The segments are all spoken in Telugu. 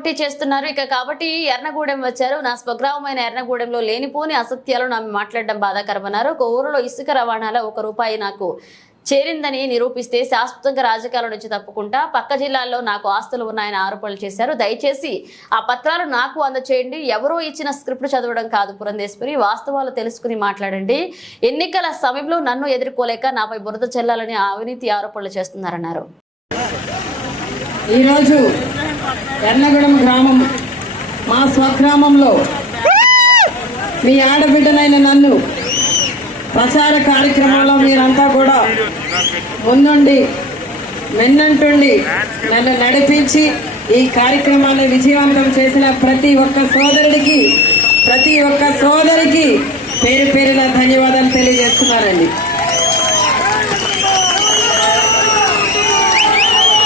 పోటీ చేస్తున్నారు. ఇక కాబట్టి ఎర్నగూడెం వచ్చారు. నా స్వగ్రామమైన ఎర్నగూడెంలో లేనిపోని అసత్యాలను ఆమె మాట్లాడడం బాధాకరమన్నారు. ఒక ఊరిలో ఇసుక రవాణాలో ₹1 నాకు చేరిందని నిరూపిస్తే శాశ్వతంగా రాజకీయాల నుంచి తప్పుకుంటా. పక్క జిల్లాల్లో నాకు ఆస్తులు ఉన్నాయని ఆరోపణలు చేశారు. దయచేసి ఆ పత్రాలు నాకు అందచేయండి. ఎవరో ఇచ్చిన స్క్రిప్ట్ చదవడం కాదు పురంధేశ్వరి, వాస్తవాలు తెలుసుకుని మాట్లాడండి. ఎన్నికల సమయంలో నన్ను ఎదుర్కోలేక నాపై బురద చల్లాలని అవినీతి ఆరోపణలు చేస్తున్నారన్నారు. ఈరోజు ఎర్నగూడెం గ్రామం మా స్వగ్రామంలో మీ ఆడబిడ్డనైన నన్ను ప్రచార కార్యక్రమంలో మీరంతా కూడా ముందుండి వెన్నంటుండి నన్ను నడిపించి ఈ కార్యక్రమాన్ని విజయవంతం చేసిన ప్రతి ఒక్క సోదరికి పేరు పేరున ధన్యవాదాలు తెలియజేస్తున్నారండి.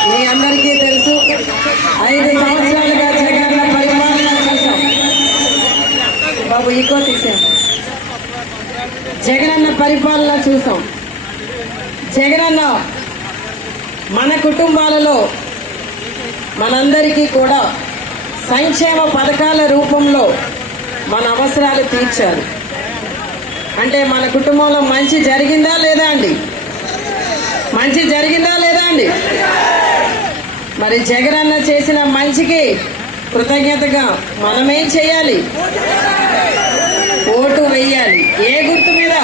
మీ అందరికీ తెలుసు 5 సంవత్సరాలుగా జగనన్న పరిపాలన చూసాం. బాబు ఈకో తీసాం. జగనన్న పరిపాలన చూసాం. జగనన్న మన కుటుంబాలలో మనందరికీ కూడా సంక్షేమ పథకాల రూపంలో మన అవసరాలు తీర్చారు. అంటే మన కుటుంబంలో మంచి జరిగిందా లేదా అండి? మంచి జరిగిందా లేదా అండి? మరి జగనన్న చేసిన మంచికి కృతజ్ఞతగా మనమేం చేయాలి? ఓటు వెయ్యాలి. ఏ గుర్తు మీద?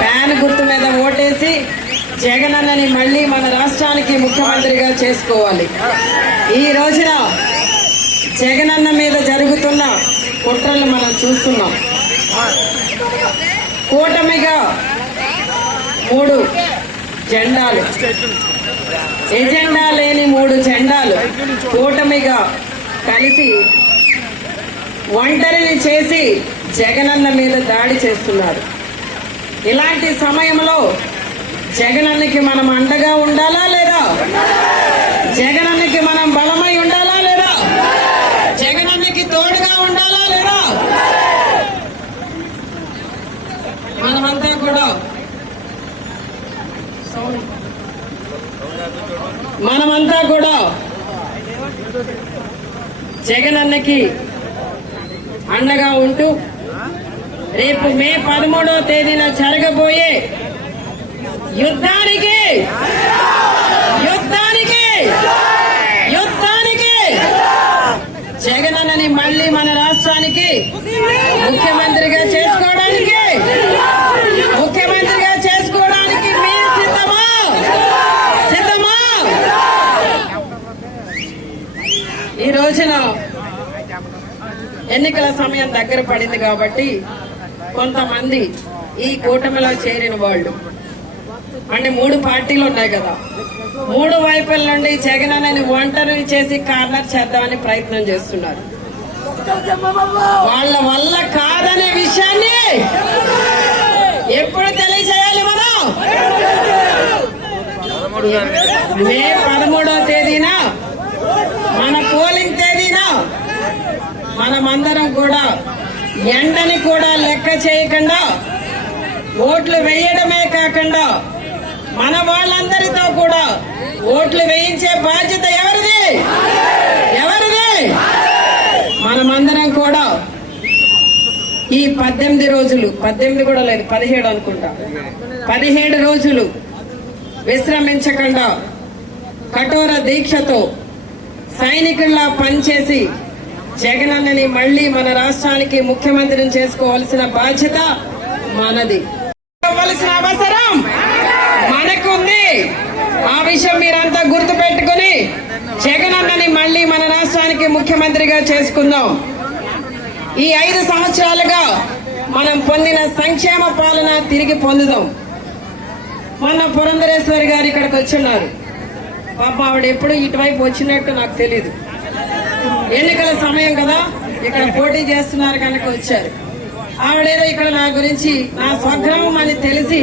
ఫ్యాన్ గుర్తు మీద ఓటేసి జగనన్నని మళ్ళీ మన రాష్ట్రానికి ముఖ్యమంత్రిగా చేసుకోవాలి. ఈ రోజున జగనన్న మీద జరుగుతున్న కుట్రలు మనం చూస్తున్నాం. కూటమిగా 3 జెండాలు, ఎజెండా లేని 3 జెండాలు కూటమిగా కలిసి ఒంటరిని చేసి జగనన్న మీద దాడి చేస్తున్నారు. ఇలాంటి సమయంలో జగనన్నకి మనం అండగా ఉండాలా లేదా? జగనన్నకి మనం బలమై ఉండాలా లేదా? జగనన్నకి తోడుగా ఉండాలా లేదా? మనమంతా కూడా జగనన్నకి అండగా ఉంటూ రేపు మే 13వ తేదీన జరగబోయే యుద్ధానికి జగనన్నని మళ్ళీ మన రాష్ట్రానికి ముఖ్యమంత్రిగా చేసుకోవడానికి మీరు సిద్ధమా? ఈ రోజున ఎన్నికల సమయం దగ్గర పడింది కాబట్టి కొంతమంది ఈ కూటమిలో చేరిన వాళ్ళు, అంటే 3 పార్టీలు ఉన్నాయి కదా, 3 వైపుల నుండి జగనన్నని ఒంటరి చేసి కార్నర్ చేద్దామని ప్రయత్నం చేస్తున్నారు. వాళ్ళ వల్ల కాదనే విషయాన్ని ఎప్పుడు తెలియజేయాలి? మనం మే 13వ తేదీన మన పోలింగ్ తేదీన మనమందరం కూడా ఎండని కూడా లెక్క చేయకుండా ఓట్లు వేయడమే కాకుండా మన వాళ్ళందరితో కూడా ఓట్లు వేయించే బాధ్యత ఎవరిది? మనమందరం కూడా ఈ 18 రోజులు, 18 కూడా లేదు 17 అనుకుంటా, 17 రోజులు విశ్రమించకుండా కఠోర దీక్షతో సైనికుల్లా పనిచేసి జగనన్నని మళ్ళీ మన రాష్ట్రానికి ముఖ్యమంత్రిని చేసుకోవాల్సిన బాధ్యత మనది. కావాల్సిన అవసరం మనకుంది. ఆ విషయం మీరంతా గుర్తు పెట్టుకుని జగనన్నని మళ్ళీ మన రాష్ట్రానికి ముఖ్యమంత్రిగా చేసుకుందాం. ఈ 5 సంవత్సరాలుగా మనం పొందిన సంక్షేమ పాలన తిరిగి పొందుదాం. మొన్న పురంధరేశ్వరి గారు ఇక్కడికి వచ్చున్నారు. పాప ఆవిడ ఎప్పుడు ఇటువైపు వచ్చినట్టు నాకు తెలీదు. ఎన్నికల సమయం కదా, ఇక్కడ పోటీ చేస్తున్నారు కనుక వచ్చారు. ఆవిడేదో ఇక్కడ నా గురించి, నా స్వగ్రామం అని తెలిసి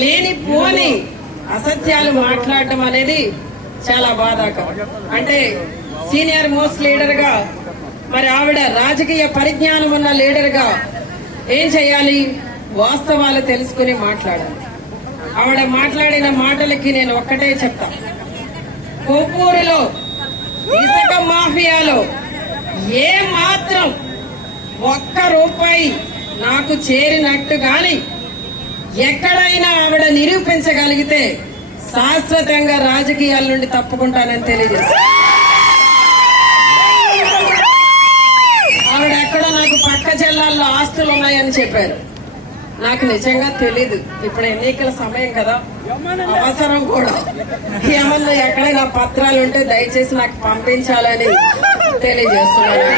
లేనిపోని అసత్యాలు మాట్లాడటం అనేది చాలా బాధాకరం. అంటే సీనియర్ మోస్ట్ లీడర్ గా, మరి ఆవిడ రాజకీయ పరిజ్ఞానం ఉన్న లీడర్ గా ఏం చేయాలి? వాస్తవాలు తెలుసుకుని మాట్లాడాలి. ఆవిడ మాట్లాడిన మాటలకి నేను ఒక్కటే చెప్తా. కొవ్వూరులో ఇసుక మాఫియాలో ఏ మాత్రం ఒక్క రూపాయి నాకు చేరినట్టు గాని ఎక్కడైనా ఆవిడ నిరూపించగలిగితే శాశ్వతంగా రాజకీయాల నుండి తప్పుకుంటానని తెలియజేస్తాను. ఆవిడ ఎక్కడో నాకు పక్క జిల్లాల్లో ఆస్తులు ఉన్నాయని చెప్పారు. నాకు నిజంగా తెలీదు. ఇప్పుడు ఎన్నికల సమయం కదా, అవసరం కూడా. ఏమన్నా ఎక్కడైనా పత్రాలు ఉంటే దయచేసి నాకు పంపించాలని తెలియజేస్తున్నాను.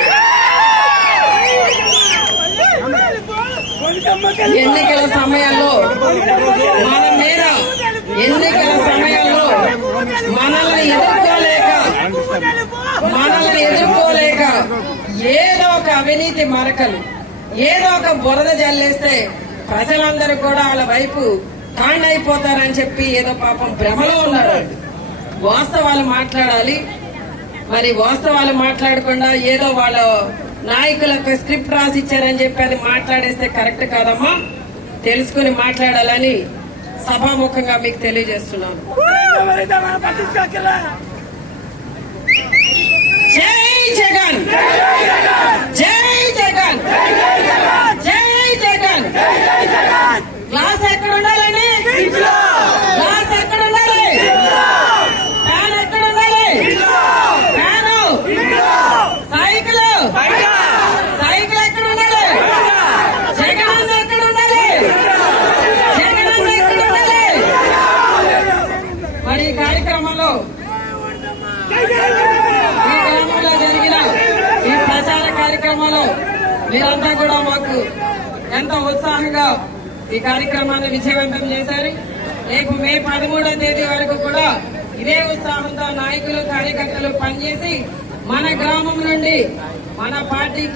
ఎన్నికల సమయంలో మన మీద మనల్ని ఎదుర్కోలేక ఏదో ఒక అవినీతి మరకలు, ఏదో ఒక బురద జల్లేస్తే ప్రజలందరూ కూడా వాళ్ళ వైపు కాండైపోతారని చెప్పి ఏదో పాపం భ్రమలో ఉన్నారు. వాస్తవాలు మాట్లాడాలి. మరి వాస్తవాలు మాట్లాడకుండా ఏదో వాళ్ళ నాయకులకు స్క్రిప్ట్ రాసి ఇచ్చారని చెప్పి అది మాట్లాడేస్తే కరెక్ట్ కాదమ్మా. తెలుసుకుని మాట్లాడాలని సభాముఖంగా మీకు తెలియజేస్తున్నాను. జై జగన్, జై జగన్, జై జగన్. గ్లాస్ ఎక్కడ ఉండాలండి? గ్లాస్ ఎక్కడ ఉండాలి? ఫ్యాన్ ఎక్కడ ఉండాలి? ఫ్యాను. సైకిల్ ఎక్కడ ఉండాలి? జగన్ అన్న ఎక్కడ ఉండాలి? జగన్ అన్న ఎక్కడ ఉండాలి? మరి ఈ కార్యక్రమంలో జరిగిన ఈ ప్రచార కార్యక్రమంలో మీరంతా కూడా మాకు ఎంతో ఉత్సాహంగా ఈ కార్యక్రమాన్ని విజయవంతం చేశారు. రేపు మే 13వ తేదీ వరకు కూడా ఇదే ఉత్సాహంతో నాయకులు, కార్యకర్తలు పనిచేసి మన గ్రామం నుండి మన పార్టీకి